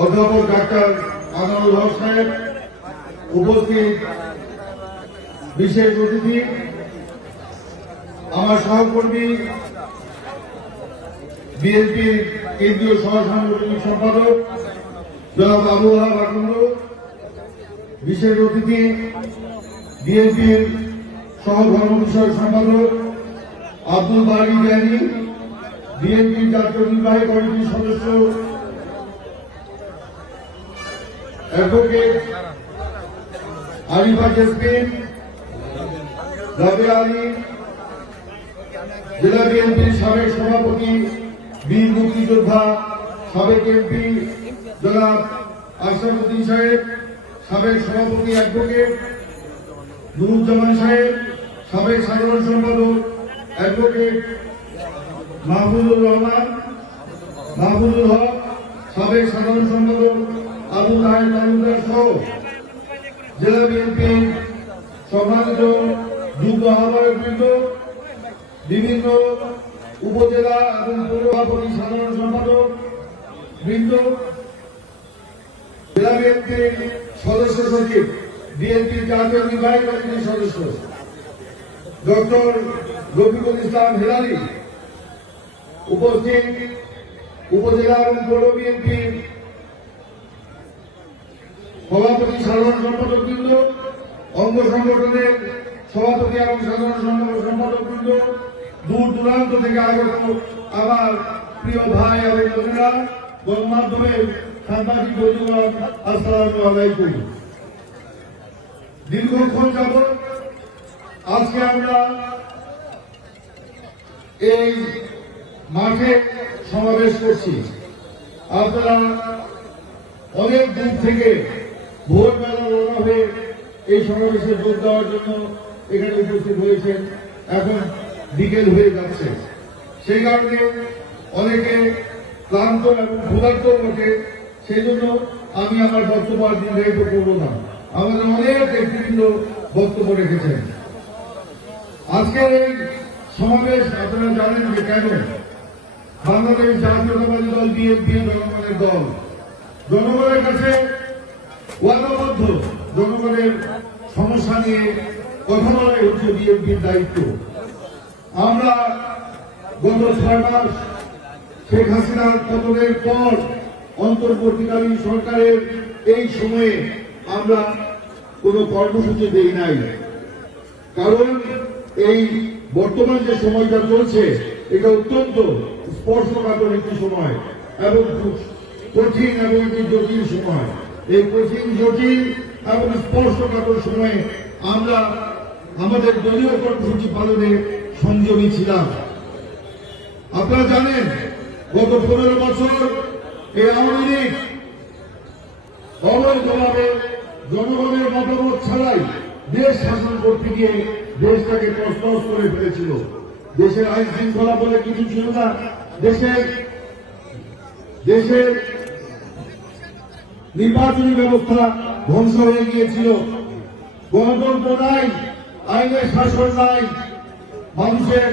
অধ্যাপক ডাক্তার আনোয়ারুল হক সাহেব উপস্থিত। বিশেষ অতিথি, আমার সহকর্মী, বিএনপির কেন্দ্রীয় সহ সাংগঠনিক সম্পাদক, জনাব আবু ওয়াহাব বিশেষ অতিথি, বিএনপির সহ ধর্ম বিষয়ক সম্পাদক আব্দুল বারি জ্ঞানী বিএনপির জাতীয় নির্বাহী কমিটির সদস্য অ্যাডভোকেট আরিফা জেসমিন রবি আলী জেলা বিএনপির সাবেক সভাপতি বীর মুক্তিযোদ্ধা সাবেক এমপি জনাব আশরাফুদ্দিন সাহেব সাবেক সভাপতি অ্যাডভোকেট নুরুজ্জামান সাহেব সাবেক সাধারণ সম্পাদক অ্যাডভোকেট মাহফুজুর রহমান মাহফুজুল হক সাবেক সাধারণ সম্পাদক আবু তাহের তালুকদার সহ জেলা বিএনপির সম্মানিত যুগ্ম আহ্বায়কবৃন্দ বিভিন্ন উপজেলা এবং পৌরসভাপতি সাধারণ সম্পাদক বৃন্দ, জেলা বিএনপির সদস্য সচিব বিএনপি জাতীয় নির্বাহী কমিটির সদস্য, ডক্টর রফিকুল ইসলাম হেলালি, উপস্থিত উপজেলা এবং পৌর বিএনপির সভাপতি সাধারণ সম্পাদক বৃন্দ, অঙ্গ সংগঠনের সভাপতি এবং সাধারণ সম্পাদক বৃন্দ, দূর দূরান্ত থেকে আগত আমার প্রিয় ভাই এবং বোনেরা গণমাধ্যমের সাংবাদিক বন্ধুগণ, আসসালামু আলাইকুম। দীর্ঘক্ষণ যাবৎ আজকে আমরা এই মাঠে সমাবেশ করছি। আপনারা অনেক দূর থেকে ভোরবেলা রওনা হয়ে এই সমাবেশে যোগ দেওয়ার জন্য এখানে উপস্থিত হয়েছেন। এখন বিকেল হয়ে যাচ্ছে। সেই কারণে অনেকে ক্লান্ত এবং ক্ষুধার্ত বটে সেই জন্য আমি আমার বক্তব্য আর দীর্ঘায়িত করব না। আমাদের অনেক ব্যক্তিবৃন্দ বক্তব্য রেখেছেন। আজকের এই সমাবেশ আপনারা জানেন যে কেন? বাংলাদেশ জাতীয়তাবাদী দল, বিএনপি, জনগণের দল। জনগণের কাছে ওয়াদাবদ্ধ জনগণের সমস্যা নিয়ে কথা বলাই হচ্ছে বিএনপির দায়িত্ব। আমরা গত ছয় মাস শেখ হাসিনার পতনের পর অন্তর্বর্তীকালীন সরকারের এই সময়ে আমরা কোনো কর্মসূচি দেই নাই। কারণ এই বর্তমান যে সময়টা চলছে, এটা অত্যন্ত স্পর্শকাতর একটি সময় এবং কঠিন এবং একটি জটিল সময়। এই কঠিন জটিল এবং স্পর্শকাতর সময়ে আমরা আমাদের দলীয় কর্মসূচি পালনে সংযমী ছিলাম। আপনারা জানেন, গত পনেরো বছর এই আওয়ামী লীগ অবৈধভাবে জনগণের মতামত ছাড়াই দেশ শাসন করতে গিয়ে দেশটাকে তস্তস করে ফেলেছিল। দেশের আইন শৃঙ্খলা বলে কিছু ছিল না। দেশের দেশের নির্বাচনী ব্যবস্থা ধ্বংস হয়ে গিয়েছিল। গণতন্ত্র নাই আইনের শাসন নাই। মানুষের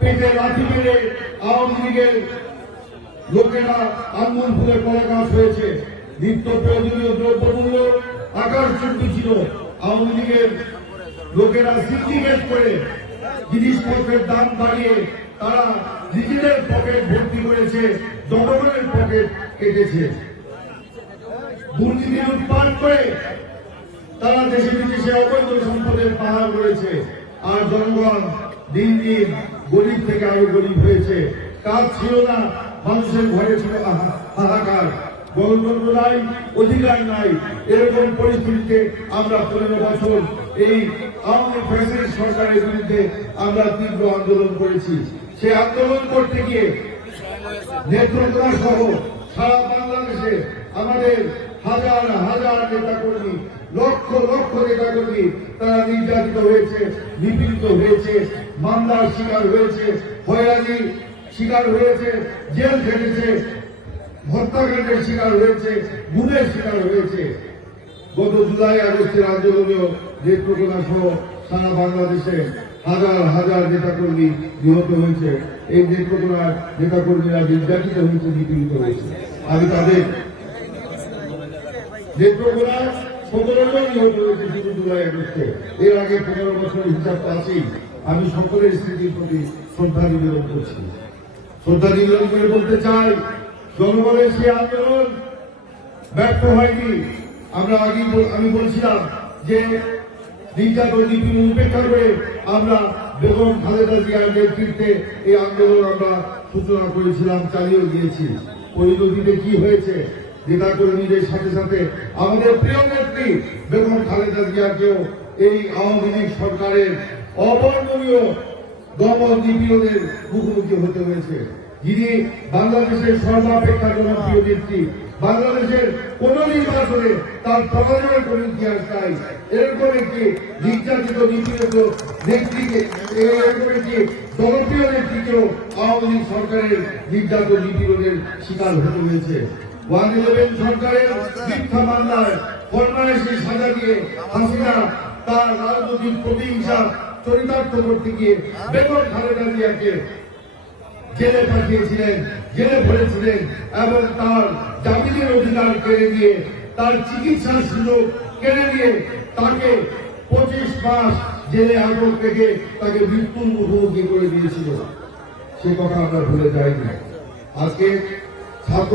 পেটে লাঠি মেরে আওয়ামী লীগের লোকেরা আঙ্গুল ফুলে পরাকাশ হয়েছে। নিত্য প্রয়োজনীয় দ্রব্যমূল্য আকাশ চুক্তি ছিল। আওয়ামী লীগের লোকেরা সিন্ডিকেট করে জিনিসপত্রের দাম বাড়িয়ে তারা নিজেদের পকেট ভর্তি করেছে, জনগণের পকেট কেটেছে। দুর্নীতি উৎপাদ করে তারা দেশে বিদেশে অবৈধ সম্পদের পাহাড় রয়েছে। আর জনগণ দিন দিন গরিব থেকে আরও গরিব হয়েছে। কাজ ছিল না, মানুষের ঘরে ছিল হাহাকার। গণতন্ত্র নাই, অধিকার নাই। এরকম পরিস্থিতিতে আমরা পনেরো বছর এই আওয়ামী ফ্যাসিস্ট সরকারের বিরুদ্ধে আমরা তীব্র আন্দোলন করেছি। সেই আন্দোলন করতে গিয়ে নেত্রকোনা সহ সারা বাংলাদেশে আমাদের হাজার হাজার নেতা কর্মী লক্ষ লক্ষ নেতা কর্মী তারা নির্যাতিত হয়েছে, নিপীড়িত হয়েছে, মামলার শিকার হয়েছে হয়রানি শিকার হয়েছে, জেল খেটেছে, হত্যাকাণ্ডের শিকার হয়েছে, গুণের শিকার হয়েছে। গত জুলাই আগস্টের আন্দোলনেও নেত্রকোনা সহ সারা বাংলাদেশে হাজার হাজার নেতাকর্মী নিহত হয়েছে। এই নেত্রকোনার নেতাকর্মীরা নির্যাতিত হয়েছে, নিপীড়িত হয়েছে। আমি তাদের নেত্রকোনা সতেরো জন নিহত হয়েছে শুধু জুলাই আগস্টে, এর আগে পনেরো বছরের হিসাব তো আছেই আমি সকলের স্মৃতির প্রতি শ্রদ্ধা নিবেদন করছি। শ্রদ্ধা নিবেদন করে বলতে চাই, জনগণের সেই আন্দোলন ব্যর্থ হয়নি। আমরা আগে আমি বলছিলাম যে নির্যাতন নীতি উপেক্ষা করে আমরা বেগম খালেদা জিয়ার নেতৃত্বে এই আন্দোলন আমরা সূচনা করেছিলাম, চালিয়ে গিয়েছি। পরিণতিতে কি হয়েছে নেতা কর্মীদের সাথে সাথে আমাদের প্রিয় নেত্রী বেগম খালেদা জিয়াকেও এই আওয়ামী লীগ সরকারের অবর্ণনীয় দমন নিপীড়নের মুখোমুখি হতে হয়েছে। যিনি বাংলাদেশের সর্বাপেক্ষা জনপ্রিয় নেত্রী বাংলাদেশের কোন নির্বাচনে তার পরাজয়ের কোন ইতিহাস নাই। এরকম একটি নির্যাতিত, নিপীড়িত নেত্রীকে, এরকম একটি জনপ্রিয় নেত্রীকেও আওয়ামী লীগ সরকারের নির্যাতন নিপীড়নের শিকার হতে হয়েছে। ওয়ান সরকারের মিথ্যা মামলায় ফরমায়েশি সাজা দিয়ে হাসিনা তার রাজনৈতিক প্রতিহিংসা চরিতার্থ করতে গিয়ে বেগম খালেদা জিয়াকে জেলে পাঠিয়েছিলেন, জেলে ভরেছিলেন এবং তার জামিনের অধিকার কেড়ে নিয়ে, তার চিকিৎসার সুযোগ কেড়ে নিয়ে তাকে পঁচিশ মাস জেলে আটক রেখে তাকে মৃত্যুর মুখোমুখি করে দিয়েছিল। সে কথা আমরা ভুলে যাইনি। আজকে ছাত্র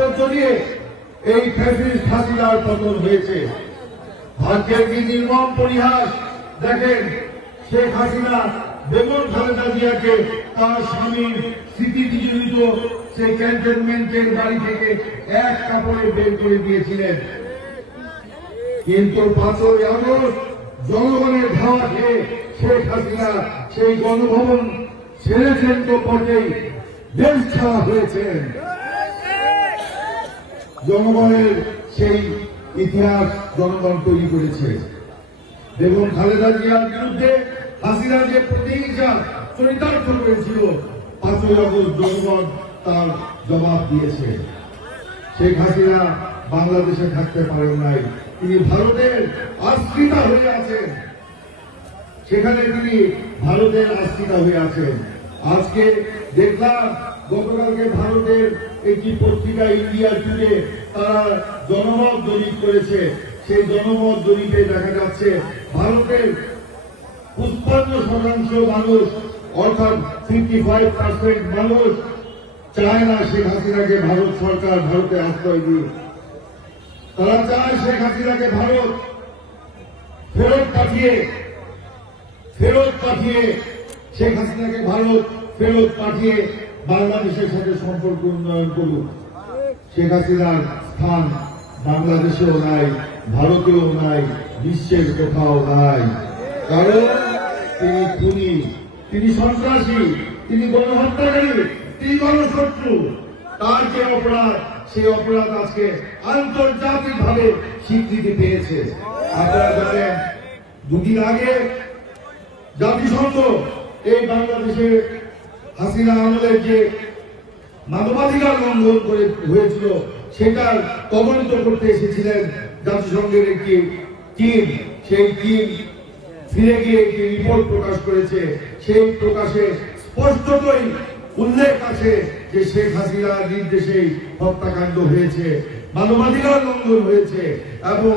মধ্য দিয়ে এই পতন হয়েছে। ভাগ্যের কি নির্মম পরিহাস? দেখেন খালেদা জিয়াকে তার স্বামীর স্মৃতি বিজড়িত সেই ক্যান্টনমেন্টের বাড়ি থেকে এক কাপড়ে বের করে দিয়েছিলেন। কিন্তু পাঁচই আগস্ট জনগণের ধাওয়া খেয়ে শেখ হাসিনা সেই গণভবন ছেড়েছেন তো পথেই দেশ হয়েছেন জনগণের সেই ইতিহাস জনগণ তৈরি করেছে। বেগম খালেদা জিয়ার বিরুদ্ধে হাসিনা যে প্রতিহিংসা চরিতার্থ করেছিল পাঁচই আগস্ট জনগণ তার জবাব দিয়েছে। শেখ হাসিনা বাংলাদেশে থাকতে পারেন নাই। তিনি ভারতের আশ্রিতা হয়ে আছেন। সেখানে তিনি ভারতের আশ্রিতা হয়ে আছেন। আজকে দেখলাম গতকালকে ভারতের একটি পত্রিকা ইন্ডিয়া জুড়ে তারা জনমত জরিপ করেছে। সেই জনমত জরিপে দেখা যাচ্ছে ভারতের পুষ্পান্ন শতাংশ মানুষ, অর্থাৎ ফিফটি ফাইভ পার্সেন্ট মানুষ চায় না শেখ হাসিনাকে ভারত সরকার ভারতে আশ্রয় দিয়ে তারা চায় শেখ হাসিনাকে ভারত ফেরত পাঠিয়ে ফেরত পাঠিয়ে শেখ হাসিনাকে ভারত ফেরত পাঠিয়ে বাংলাদেশের সাথে সম্পর্ক উন্নয়ন করুক শেখ হাসিনার স্থান বাংলাদেশেও নাই, ভারতেও নাই, বিশ্বের কোথাও নাই। কারণ তিনি খুনি, তিনি সন্ত্রাসী, তিনি গণহত্যাকারী, তিনি গণশত্রু। তার যে অপরাধ, সেই অপরাধ আজকে আন্তর্জাতিক ভাবে স্বীকৃতি পেয়েছে। আপনারা জানেন, দুদিন আগে জাতিসংঘ এই বাংলাদেশে হাসিনা আমলের যে মানবাধিকার লঙ্ঘন করে হয়েছিল সেটার তদন্ত করতে এসেছিলেন জাতিসংঘের একটি টিম। সেই টিম ফিরে গিয়ে একটি রিপোর্ট প্রকাশ করেছে। সেই প্রকাশে স্পষ্টতই উল্লেখ আছে যে শেখ হাসিনার নির্দেশেই হত্যাকাণ্ড হয়েছে, মানবাধিকার লঙ্ঘন হয়েছে এবং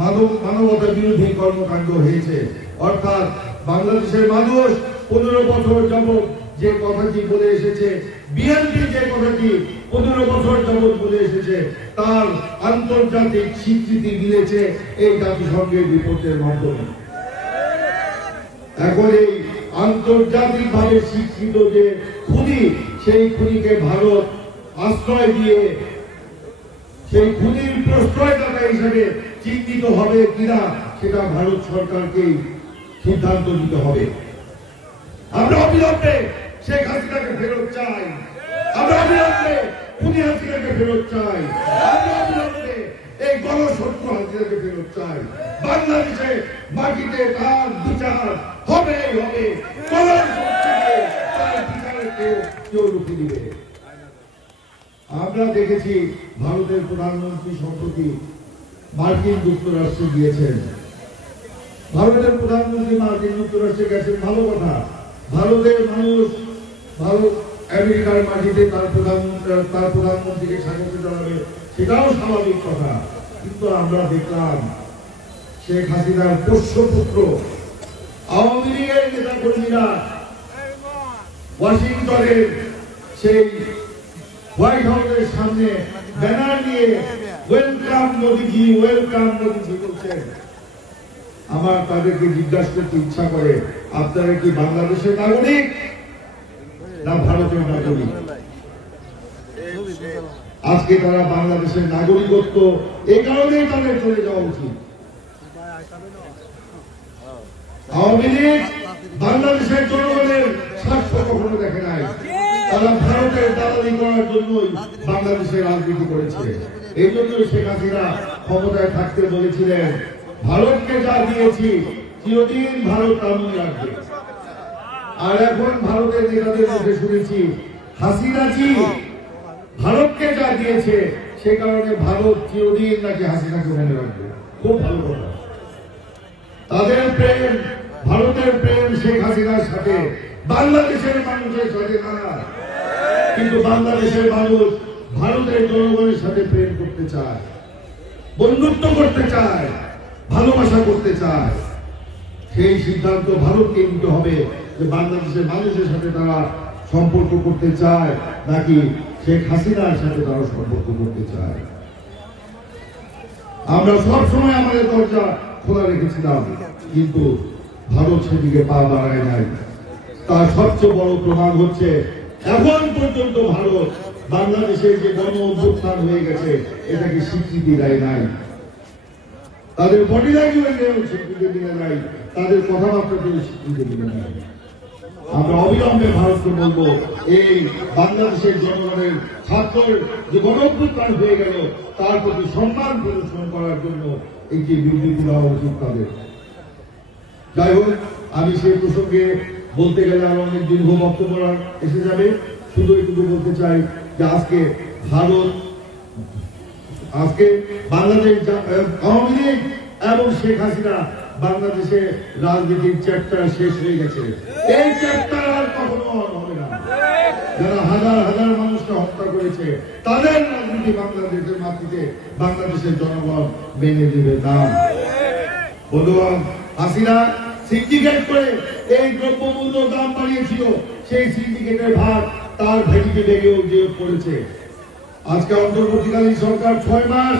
মানব মানবতা বিরোধী কর্মকাণ্ড হয়েছে। অর্থাৎ বাংলাদেশের মানুষ পনেরো বছর যাবৎ যে কথাটি বলে এসেছে, বিএনপি যে কথাটি পনেরো বছর যাবৎ বলে এসেছে, তার আন্তর্জাতিক স্বীকৃতি মিলেছে এই জাতিসংঘের রিপোর্টের মাধ্যমে। এখন এই আন্তর্জাতিক ভাবে স্বীকৃত যে খুনি, সেই খুনিকে ভারত আশ্রয় দিয়ে, সেই খুনির প্রশ্রয়দাতা হিসেবে চিহ্নিত হবে কিনা, সেটা ভারত সরকারকেই সিদ্ধান্ত নিতে হবে। আমরা অবিলম্বে শেখ হাসিনাকে ফেরত চাই। আমরা অবিলম্বে খুনি হাসিনাকে ফেরত চাই। আমরা অবিলম্বে এই গণশত্রু হাসিনাকে ফেরত চাই। বাংলাদেশে মাটিতে তার বিচার হবে। দিবে আমরা দেখেছি ভারতের প্রধানমন্ত্রী সম্প্রতি মার্কিন যুক্তরাষ্ট্রে গিয়েছেন। ভারতের প্রধানমন্ত্রী মার্কিন যুক্তরাষ্ট্রে গেছেন, ভালো কথা। ভারতের মানুষ ভারত আমেরিকার মাটিতে তার প্রধানমন্ত্রী তার প্রধানমন্ত্রীকে স্বাগত জানাবে, সেটাও স্বাভাবিক কথা। কিন্তু আমরা দেখলাম শেখ হাসিনার পোষ্যপুত্র, আওয়ামী লীগের নেতা কর্মীরা ওয়াশিংটনের সেই হোয়াইট হাউসের সামনে ব্যানার নিয়ে ওয়েলকাম মোদিজি ওয়েলকাম মোদিজি বলছেন। আমার তাদেরকে জিজ্ঞাসা করতে ইচ্ছা করে, আপনারা কি বাংলাদেশের নাগরিক? না ভারতের নাগরিক আজকে তারা বাংলাদেশের নাগরিকত্ব এই কারণেই তাদের চলে যাওয়া উচিত। আওয়ামী লীগ বাংলাদেশের জনগণের স্বার্থ কখনো দেখে নাই। তারা ভারতের দালালি করার জন্যই বাংলাদেশে রাজনীতি করেছে। এই জন্যই শেখ হাসিনা ক্ষমতায় থাকতে বলেছিলেন, ভারতকে যা দিয়েছি, চিরদিন ভারত মনে রাখবে আর এখন ভারতের নেতাদের মুখে শুনেছি হাসিনাজি ভারতকে যা দিয়েছে, সে কারণে ভারত চিরদিন নাকি হাসিনাকে মনে রাখবে। খুব ভালো কথা। তাদের প্রেম, ভারতের প্রেম শেখ হাসিনার সাথে। বাংলাদেশের মানুষের সাথে না। কিন্তু বাংলাদেশের মানুষ ভারতের জনগণের সাথে প্রেম করতে চায়, বন্ধুত্ব করতে চায়, ভালোবাসা করতে চায়। সেই সিদ্ধান্ত ভারতকে নিতে হবে। যে বাংলাদেশের মানুষের সাথে তারা সম্পর্ক করতে চায়, নাকি শেখ হাসিনার সাথে তারা সম্পর্ক করতে চায়? আমরা সব সময় আমাদের দরজা খোলা রেখেছিলাম, কিন্তু ভারত সেদিকে পা বাড়ায় নাই। তার সবচেয়ে বড় প্রমাণ হচ্ছে, এখন পর্যন্ত ভারত বাংলাদেশের যে গণ অভ্যুত্থান হয়ে গেছে, এটাকে স্বীকৃতি দেয় নাই। তাদের বডি ল্যাঙ্গুয়েজেও স্বীকৃতি দিলে নাই, তাদের কথাবার্তাতেও স্বীকৃতি দিলে নাই। আমরা অবিলম্বে ভারতকে বলব, এই বাংলাদেশের জনগণের ছাত্রের যে গণঅভ্যুত্থান হয়ে গেল, তার প্রতি সম্মান প্রদর্শন করার জন্য একটি বিবৃতি দেওয়া উচিত তাদের। যাই হোক, আমি সেই প্রসঙ্গে বলতে গেলে আরও অনেক দীর্ঘ বক্তব্য এসে যাবে। শুধু একটু বলতে চাই যে আজকে ভারত, আজকে বাংলাদেশ আওয়ামী লীগ এবং শেখ হাসিনা বাংলাদেশে রাজনীতির চ্যাপ্টার শেষ হয়ে গেছে। এই চ্যাপ্টার আর কখনো হবে না। যারা হাজার হাজার মানুষকে হত্যা করেছে, তাদের রাজনীতি বাংলাদেশের মাটিতে বাংলাদেশের জনগণ মেনে নেবে না। বন্ধুগণ, হাসিনা সিন্ডিকেট করে এই দ্রব্যমূল্য দাম বাড়িয়েছিল। সেই সিন্ডিকেটের ভাগ তার ভেটিকে বেগেও যে পড়েছে আজকে অন্তর্বর্তীকালীন সরকার ছয় মাস,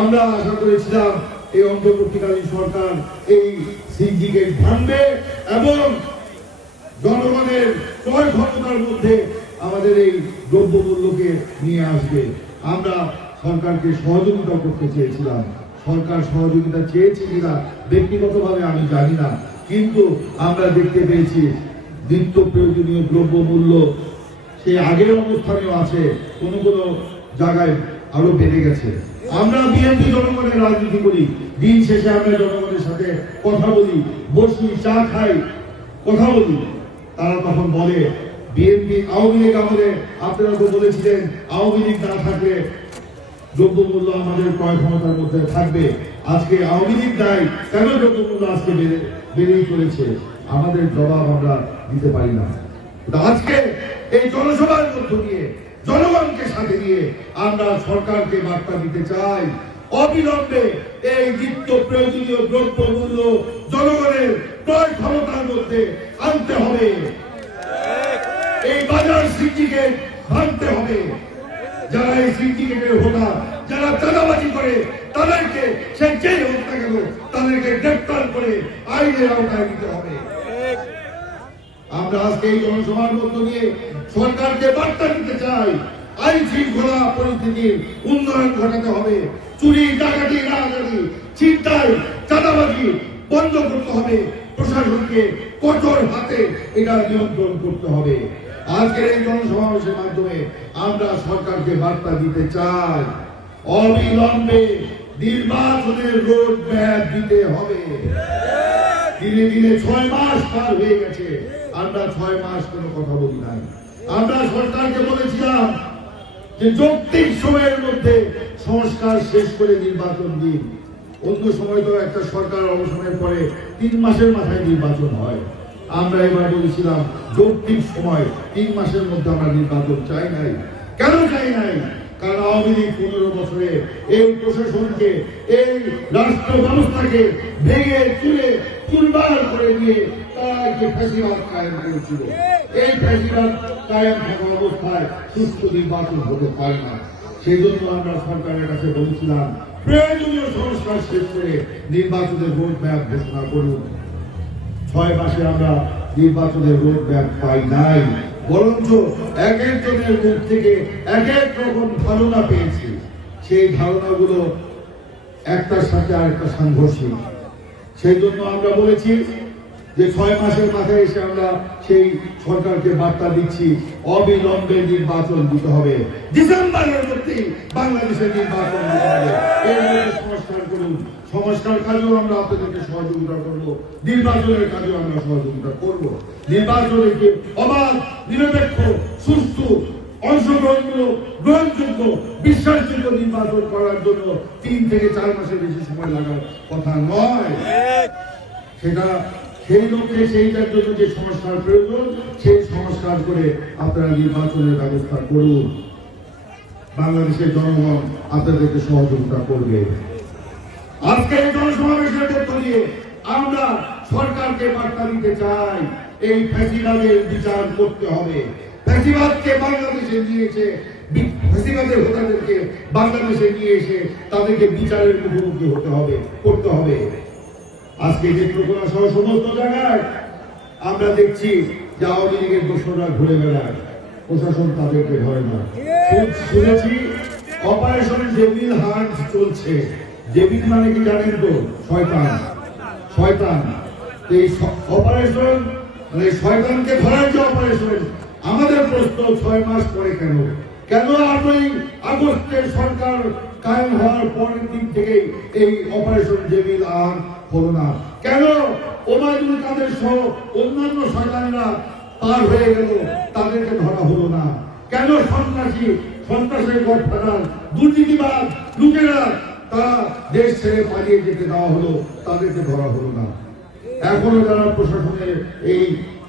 আমরা আশা করেছিলাম এই অন্তর্বর্তীকালীন সরকার এই সিন্ডিকেট ভাঙবে এবং জনগণের ক্রয় ক্ষমতার মধ্যে আমাদের এই দ্রব্যমূল্যকে নিয়ে আসবে। আমরা সরকারকে সহযোগিতা করতে চেয়েছিলাম। সরকার সহযোগিতা চেয়েছে কিনা, ব্যক্তিগতভাবে আমি জানি না। কিন্তু আমরা দেখতে পেয়েছি, নিত্য প্রয়োজনীয় দ্রব্যমূল্য সেই আগের অবস্থানেও আছে, কোনো কোনো জায়গায় আরও বেড়ে গেছে। আমরা বিএনপি জনগণের রাজনীতি করি। দিন শেষে আমরা জনগণের সাথে কথা বলি, বসি, চা খাই, কথা বলি। তারা তখন বলে, বিএনপি, আওয়ামী লীগ আমলে আপনারা তো বলেছিলেন, আওয়ামী লীগ না থাকলে দ্রব্যমূল্য আমাদের ক্রয় ক্ষমতার মধ্যে থাকবে। আজকে আওয়ামী লীগ দায় কেন দ্রব্যমূল্য আজকে বেড়ে, বেড়েই চলেছে? আমাদের জবাব আমরা দিতে পারি না। আজকে এই জনসভার মধ্য দিয়ে জনগণকে সাথে নিয়ে আমরা সরকারকে বার্তা দিতে চাই। অবিলম্বে এই নিত্য প্রয়োজনীয় দ্রব্য মূল্য জনগণের ক্রয় ক্ষমতার মধ্যে আনতে হবে। এই বাজার সিন্ডিকেট ভাঙতে হবে। যারা এই সিন্ডিকেটের হোতা যারা চাঁদাবাজি করে, তাদেরকে সে যেই হোক না কেন তাদেরকে গ্রেপ্তার করে আইনের আওতায় নিতে হবে। আমরা আজকে এই জনসভার মধ্য দিয়ে সরকারকে বার্তা দিতে চাই, আইন শৃঙ্খলা পরিস্থিতির উন্নয়ন ঘটাতে হবে, চুরি, ডাকাতি রাজাতি চিন্তায় চাঁদাবাজি বন্ধ করতে হবে, প্রশাসনকে কঠোর হাতে এটা নিয়ন্ত্রণ করতে হবে। আজকের এই জনসমাবেশের মাধ্যমে আমরা সরকারকে বার্তা দিতে চাই, অবিলম্বে নির্বাচনের রোড ম্যাপ দিতে হবে। ধীরে ধীরে ছয় মাস পার হয়ে গেছে, আমরা ছয় মাস কোনো কথা বলি নাই। আমরা সরকারকে বলেছিলাম যে যৌক্তিক সময়ের মধ্যে সংস্কার শেষ করে নির্বাচন দিন। অন্য সময় তো একটা সরকার অবসানের পরে তিন মাসের মাথায় নির্বাচন হয়। আমরা এবার বলেছিলাম, যৌক্তিক সময় তিন মাসের মধ্যে আমরা নির্বাচন চাই নাই। কেন চাই নাই? কারণ আওয়ামী লীগ পনেরো বছরে এই প্রশাসনকে, এই রাষ্ট্র ব্যবস্থাকে ভেঙে চুলে চুরমার করে দিয়ে তারা কায়েম করেছিল, এই কায়েম থাকা অবস্থায় সুস্থ নির্বাচন হতে পারে না। সেই জন্য আমরা সরকারের কাছে বলেছিলাম, প্রয়োজনীয় সংস্কার শেষ করে নির্বাচনের রোড ম্যাপ ঘোষণা করুন। ছয় মাসে আমরা নির্বাচনের রোড ম্যাপ পাই নাই। বরঞ্চ এক একজনের মুখ থেকে এক এক রকম ধারণা পেয়েছি। সেই ধারণাগুলো একটার সাথে আরেকটা সাংঘর্ষিক সেই জন্য আমরা বলেছি যে ছয় মাসের মাথায় এসে আমরা সেই সরকারকে বার্তা দিচ্ছি, অবিলম্বে নির্বাচন দিতে হবে। ডিসেম্বরের মধ্যেই বাংলাদেশের নির্বাচন দিতে হবে। সংস্কার করুন। সংস্কার কাজেও আমরা আপনাদেরকে সহযোগিতা করব। নির্বাচনের কাজেও আমরা সহযোগিতা করব। নির্বাচনকে অবাধ, নিরপেক্ষ সুস্থ অংশগ্রহণমূলক গ্রহণযোগ্য, বিশ্বাসযোগ্য নির্বাচন করার জন্য তিন থেকে চার মাসের বেশি সময় লাগার কথা নয়। সেটা সেই লক্ষ্যে সেইটার জন্য যে সংস্কার প্রয়োজন, সেই সংস্কার করে আপনারা নির্বাচনের ব্যবস্থা করুন। বাংলাদেশের জনগণ আপনাদেরকে সহযোগিতা করবে। আজকে এই জনসমাবেশের মধ্য দিয়ে আমরা সরকারকে বার্তা দিতে চাই। এই ফ্যাসিবাদের বিচার করতে হবে। ফ্যাসিবাদকে বাংলাদেশে নিয়ে এসে ফ্যাসিবাদের হোতাদেরকে বাংলাদেশে নিয়ে এসে তাদেরকে বিচারের মুখোমুখি হতে হবে, করতে হবে। আজকে নেত্রকোনা সহ সমস্ত জায়গায় আমরা দেখছি যে আওয়ামী লীগের দোষরা ঘুরে বেড়ায়। প্রশাসন তাদেরকে ধরে না। শুনেছি, অপারেশন ডেভিল হান্ট চলছে ডেভিল মানে কি জানেন তো? শয়তান। শয়তান। এই অপারেশন মানে শয়তানকে ধরার যে অপারেশন আমাদের প্রশ্ন, ছয় মাস পরে কেন? কেন আটই আগস্টের সরকার কায়েম হওয়ার পরের দিন থেকে এই অপারেশন ডেভিল আর হলো না? কেন ওবায়দুল কাদের সহ অন্যান্য শয়তানরা পার হয়ে গেল, তাদেরকে ধরা হলো না? কেন সন্ত্রাসী, সন্ত্রাসের গঠফাদার দুর্নীতিবাদ লুকেরা তারা দেশ ছেড়ে পালিয়ে যেতে দেওয়া হলো, তাদেরকে ধরা হলো না? এখনও যারা প্রশাসনের এই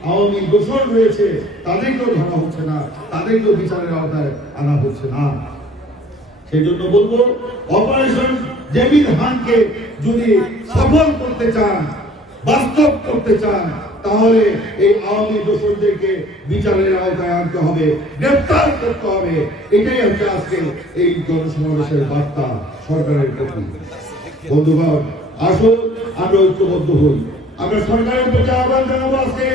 আওয়ামী দোষর রয়েছে, তাদেরকেও ধরা হচ্ছে না, তাদেরকেও বিচারের আওতায় আনা হচ্ছে না। সেই জন্য বলব অপারেশন ডেভিড হানকে যদি সফল করতে চান, বাস্তব করতে চান, তাহলে এই আওয়ামী দোষরদেরকে বিচারের আওতায় আনতে হবে, গ্রেপ্তার করতে হবে। এটাই হচ্ছে আজকে এই জনসমাবেশের বার্তা সরকারের প্রতি বন্ধুগণ, আসুন, আমরা ঐক্যবদ্ধ হই। আমরা সরকারের প্রতি আহ্বান জানাব আজকে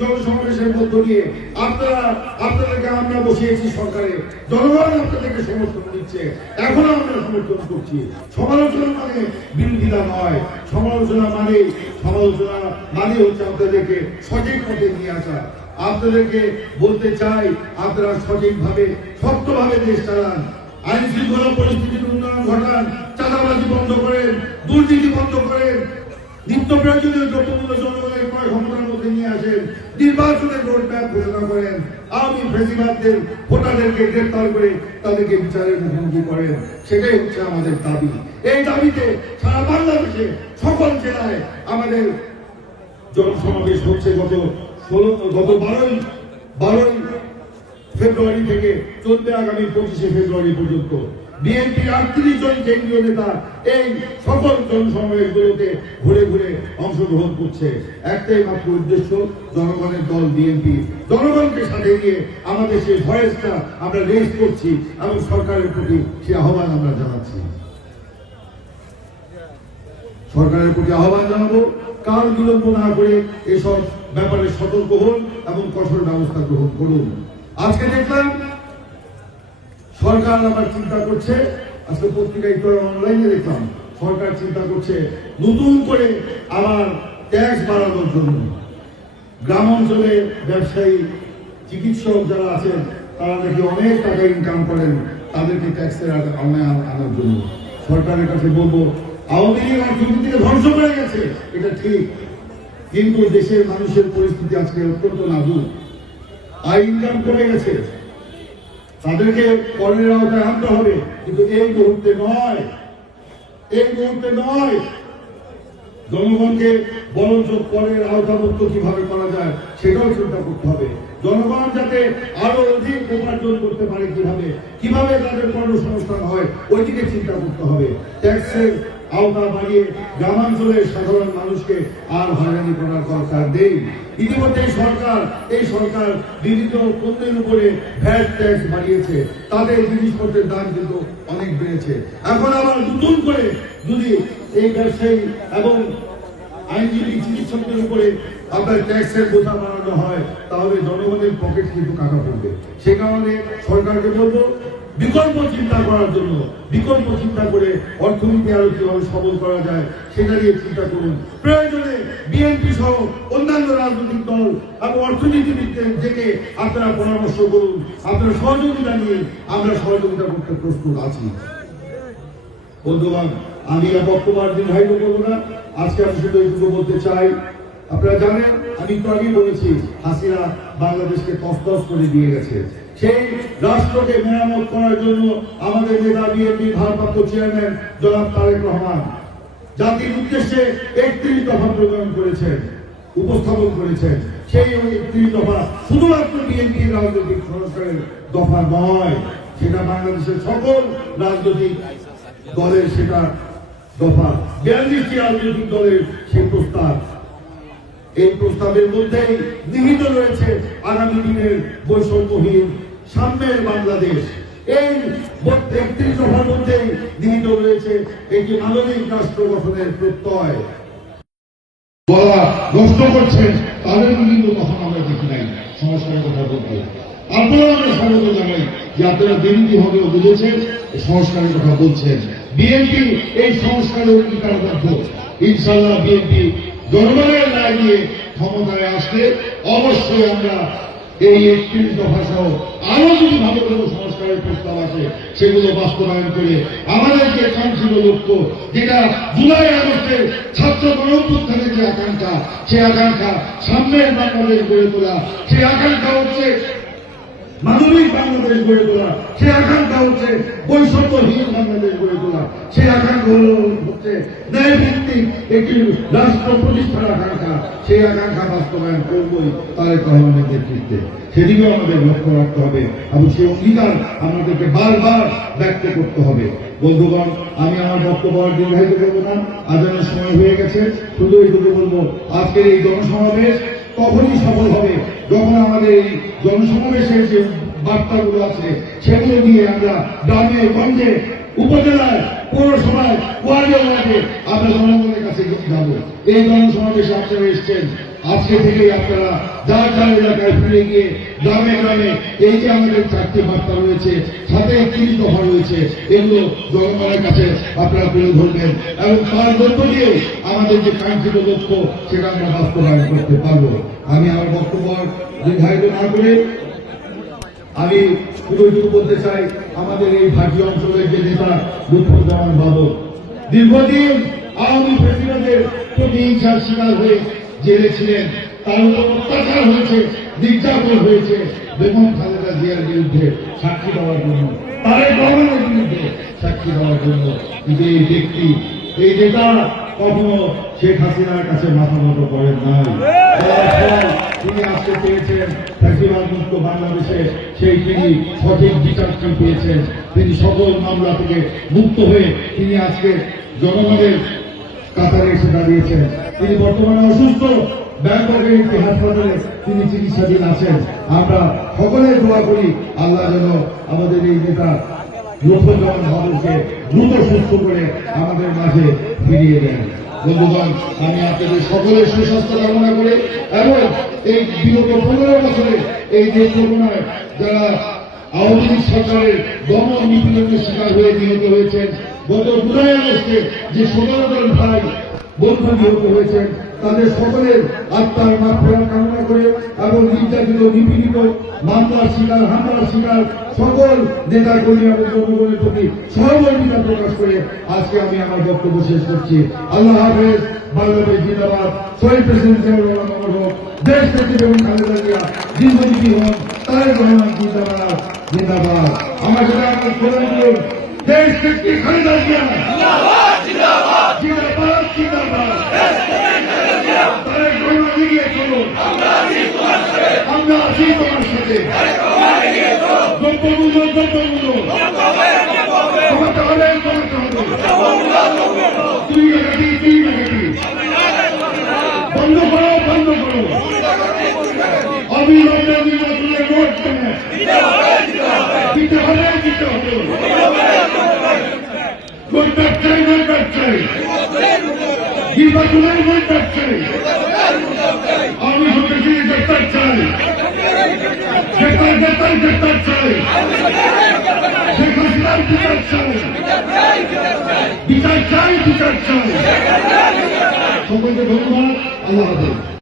জনসমাবেশের মধ্য দিয়ে। আপনারা, আপনাদেরকে আমরা বসিয়েছি সরকারে। জনগণ আপনাদেরকে সমর্থন দিচ্ছে। এখনও আমরা সমর্থন করছি। সমালোচনা মানে বিরোধিতা নয়। সমালোচনা মানে সমালোচনা মানে হচ্ছে আপনাদেরকে সঠিক পথে নিয়ে আসা। আপনাদেরকে বলতে চাই, আপনারা সঠিকভাবে, শক্তভাবে দেশ চালান। আইন শৃঙ্খলা পরিস্থিতির উন্নয়ন ঘটান। চাঁদাবাজি বন্ধ করেন। দুর্নীতি বন্ধ করেন। নিত্য প্রয়োজনীয় দ্রব্যমূল্য জনগণের ক্রয় ক্ষমতার মধ্যে নিয়ে আসেন, নির্বাচনের রোড ম্যাপ ঘোষণা করেন। আওয়ামী ফেসিবাদদের ভোটারদেরকে গ্রেপ্তার করে তাদেরকে বিচারের মুখোমুখি করেন। সেটাই হচ্ছে আমাদের দাবি। এই দাবিতে সারা বাংলাদেশে সকল জেলায় আমাদের জনসমাবেশ হচ্ছে গত ষোলো, গত বারোই বারোই ফেব্রুয়ারি থেকে চলবে আগামী পঁচিশে ফেব্রুয়ারি পর্যন্ত। বিএনপির আটত্রিশ জন কেন্দ্রীয় নেতা এই সকল জনসমাবেশগুলোতে ঘুরে ঘুরে অংশগ্রহণ করছে। একটাই মাত্র উদ্দেশ্য, জনগণের দল বিএনপি। জনগণকে সাথে নিয়ে আমাদের সেই ভয়েসটা আমরা রেজ করছি এবং সরকারের প্রতি সে আহ্বান আমরা জানাচ্ছি। সরকারের প্রতি আহ্বান জানাব কাল বিলম্ব না করে এসব ব্যাপারে সতর্ক হন এবং কঠোর ব্যবস্থা গ্রহণ করুন। আজকে দেখলাম সরকার আবার চিন্তা করছে, আজকে পত্রিকায় তো অনলাইনে দেখলাম, সরকার চিন্তা করছে নতুন করে আবার ট্যাক্স বাড়ানোর জন্য। গ্রাম অঞ্চলে ব্যবসায়ী, চিকিৎসক যারা আছেন, তারা নাকি অনেক টাকা ইনকাম করেন, তাদেরকে ট্যাক্সের আওতায় আনার জন্য। সরকারের কাছে বলব, আওয়ামী লীগ অর্থনীতিকে ধ্বংস করে গেছে, এটা ঠিক। কিন্তু দেশের মানুষের পরিস্থিতি আজকে অত্যন্ত নাজুক। আয় ইনকাম কমে গেছে। তাদেরকে করের আওতায় আনতে হবে। কিন্তু এই মুহূর্তে নয়। এই মুহূর্তে নয়। জনগণকে বরঞ্চ করের আওতাভুক্ত কীভাবে করা যায়, সেটাও চিন্তা করতে হবে। জনগণ যাতে আরও অধিক উপার্জন করতে পারে কীভাবে কীভাবে তাদের কর্মসংস্থান হয় ওই দিকে চিন্তা করতে হবে। ট্যাক্সের আওতা বাড়িয়ে গ্রামাঞ্চলের সাধারণ মানুষকে আর হয়রানি করার দরকার নেই। ইতিমধ্যে এই সরকার এই সরকার বিভিন্ন পণ্যের উপরে ভ্যাট ট্যাক্স বাড়িয়েছে। তাদের জিনিসপত্রের দাম কিন্তু অনেক বেড়েছে। এখন আবার নতুন করে যদি এই ব্যবসায়ী এবং আইনজীবী চিকিৎসকদের উপরে আপনার ট্যাক্সের বোঝা বাড়ানো হয়, তাহলে জনগণের পকেট কিন্তু কাটা পড়বে। সে কারণে সরকারকে বলব বিকল্প চিন্তা করার জন্য, বিকল্প চিন্তা করে অর্থনীতি আরও কীভাবে সবল করা যায়, সেটা নিয়ে চিন্তা করুন। প্রয়োজনে বিএনপি সহ অন্যান্য রাজনৈতিক দল এবং অর্থনীতিবিদদের থেকে আপনারা পরামর্শ করুন। আপনারা সহযোগিতা নিয়ে আমরা সহযোগিতা করতে প্রস্তুত আছি। বন্ধুবান আমি বক্তব্য আর দীর্ঘায়িত করব না। আজকে আমি শুধু এইটুকু বলতে চাই। আপনারা জানেন, আমি তো আগেই বলেছি, হাসিনা বাংলাদেশকে তস্তস করে দিয়ে গেছে। সেই রাষ্ট্রকে মেরামত করার জন্য আমাদের নেতা বিএনপি ভারপ্রাপ্ত চেয়ারম্যান জনাব তারেক রহমান জাতির উদ্দেশ্যে একত্রিশ দফা প্রণয়ন করেছেন, উপস্থাপন করেছেন। সেই একত্রিশ দফা শুধুমাত্র বিএনপি রাজনৈতিক সংস্কারের দফা নয়, সেটা বাংলাদেশের সকল রাজনৈতিক দলের সেটা দফা। বিয়াল্লিশটি রাজনৈতিক দলের সেই প্রস্তাব। এই প্রস্তাবের মধ্যেই নিহিত রয়েছে আগামী দিনের বৈষম্যহীন সাম্যের বাংলাদেশ। এই একত্রিশ দফার মধ্যেই নিহিত রয়েছে একটি মানবিক রাষ্ট্র গঠনের প্রত্যয়। নষ্ট করছেন কিন্তু তখন আমরা দেখি নাই, সংস্কারের কথা বলতে আমরা স্বাগত জানাই যে আপনারা হবে বুঝেছেন, সংস্কারের কথা বলছেন। বিএনপি এই সংস্কারে অঙ্গীকারবদ্ধ। ইনশাল্লাহ বিএনপি জনগণের রায় ক্ষমতায় আসলে অবশ্যই আমরা এই একত্রিশ দফা সহ আরও যদি ভালো কোনো সংস্কারের প্রস্তাব আসে সেগুলো বাস্তবায়ন করে আমাদের যে কাঙ্ক্ষিত লক্ষ্য যেটা জুলাই আগস্টে ছাত্র গণঅভ্যুত্থানের যে আকাঙ্ক্ষা সে আকাঙ্ক্ষা সামনের বাংলাদেশ গড়ে তোলা সে আকাঙ্ক্ষা হচ্ছে মানবিক বাংলাদেশ গড়ে তোলা সেই আকাঙ্ক্ষা হচ্ছে বৈষম্যহীন বাংলাদেশ গড়ে তোলা সেই আকাঙ্ক্ষা হলো হচ্ছে ন্যায় ভিত্তিক একটি রাষ্ট্র প্রতিষ্ঠার আকাঙ্ক্ষা। সেই আকাঙ্ক্ষা বাস্তবায়ন করবই তারেক রহমানের নেতৃত্বে। সেদিকেও আমাদের লক্ষ্য রাখতে হবে। এবং সেই অঙ্গীকার আমাদেরকে বারবার ব্যক্ত করতে হবে। বন্ধুগণ, আমি আমার বক্তব্য দীর্ঘায়িত করব না। আজানের সময় হয়ে গেছে। শুধু এইটুকু বলব, আজকের এই জনসমাবেশ তখনই সফল হবে যখন আমাদের এই জনসমাবেশের যে বার্তাগুলো আছে, সেগুলো নিয়ে আমরা গ্রামে, গঞ্জে, উপজেলায়, পৌরসভায় ওয়ার্ডে আমরা জনগণের কাছে যাব। এই জনসমাবেশে আপনারা এসছেন। আজকে থেকেই আপনারা যার যার এলাকায় ফিরে গিয়ে গ্রামে গ্রামে এই যে আমাদের চারটি বার্তা রয়েছে, সাথে একত্রিশ দফা রয়েছে, এগুলো জনগণের কাছে আপনারা তুলে ধরবেন এবং তার মধ্য দিয়ে আমাদের যে কাঙ্ক্ষিত লক্ষ্য, সেটা আমরা বাস্তবায়ন করতে পারব। আমি আমার বক্তব্য দীর্ঘায়িত না করে আমি একটু বলতে চাই, আমাদের এই ভাটি অঞ্চলের যে নেতা লুৎফুজ্জামান বাবু, দীর্ঘদিন আওয়ামী প্রেসিডেন্টের প্রতি হিংসার শিকার হয়ে জেলে ছিলেন তার উপর অত্যাচার হয়েছে, নির্যাতন হয়েছে। বেগম খালেদা জিয়ার বিরুদ্ধে সাক্ষী দেওয়ার জন্য, তারেক রহমানের বিরুদ্ধে সাক্ষী দেওয়ার জন্য কিন্তু এই ব্যক্তি। এই নেতা কখনো শেখ হাসিনার কাছে মাথা মতো করেন নাই। তিনি আসতে পেরেছেন ফ্যাসিবাদ মুক্ত বাংলাদেশে সেই তিনি সঠিক বিচারটি পেয়েছেন। তিনি সকল মামলা থেকে মুক্ত হয়ে তিনি আজকে জনগণের কাতারে এসে দাঁড়িয়েছেন তিনি বর্তমানে অসুস্থ। ব্যাংককের একটি হাসপাতালে তিনি চিকিৎসাধীন আছেন। আমরা সকলে দোয়া করি, আল্লাহ যেন আমাদের এই নেতা লক্ষ্যজন বাবুকে দ্রুত সুস্থ করে আমাদের মাঝে ফিরিয়ে দেন। বন্ধুগণ, আমি আপনাদের সকলের সুস্বাস্থ্য কামনা করে এবং এই বিগত পনেরো বছরে এই যে করোনায় যারা আওয়ামী লীগ সরকারের দমন নিপীড়নের শিকার হয়ে নিহত হয়েছেন গত জুলাই আগস্টে যে সতেরো ভাই বন্ধু নিহত হয়েছেন, তাদের সকলের আত্মার মাফেরা কামনা করে এবং নির্যাতিত, নিপীড়িত, মামলার শিকার, হামলার শিকার সকল নেতা কর্মী এবং জনগণের প্রতি সহমর্মিতা প্রকাশ করে আজকে আমি আমার বক্তব্য শেষ করছি। আল্লাহ হাফেজ, বাংলাদেশ জিন্দাবাদ। শহীদ প্রেসিডেন্ট জিয়াউর রহমান দেশ নেত্রী এবং খালেদা জিয়া দীর্ঘজীবী হন তারেক রহমান জিন্দাবাদ জিন্দাবাদ। আমার সাথে প্রধান দেশ নেত্রী খালেদা জিয়া। জিন্দাবাদ জিন্দাবাদ। তারেক রহমান এগিয়ে চলুন। আমরা আছি তোমার সাথে। দ্রব্যমূল্য দ্রব্যমূল্য কমাতে হবে কমাতে হবে। তুই নেগেটিভ তুই নেগেটিভ বন্ধ করো বন্ধ করো। অবিলম্বে নির্বাচনের ভোট দিতে হবে ভোটটা চাই ভোটটা চাই নির্বাচনের চাই আমি হতেছি গ্রেপ্তার চাই। গ্রেপ্তার গ্রেপ্তার গ্রেপ্তার চাই। শেখ হাসিনার ধন্যবাদ, আল্লাহ হাফেজ।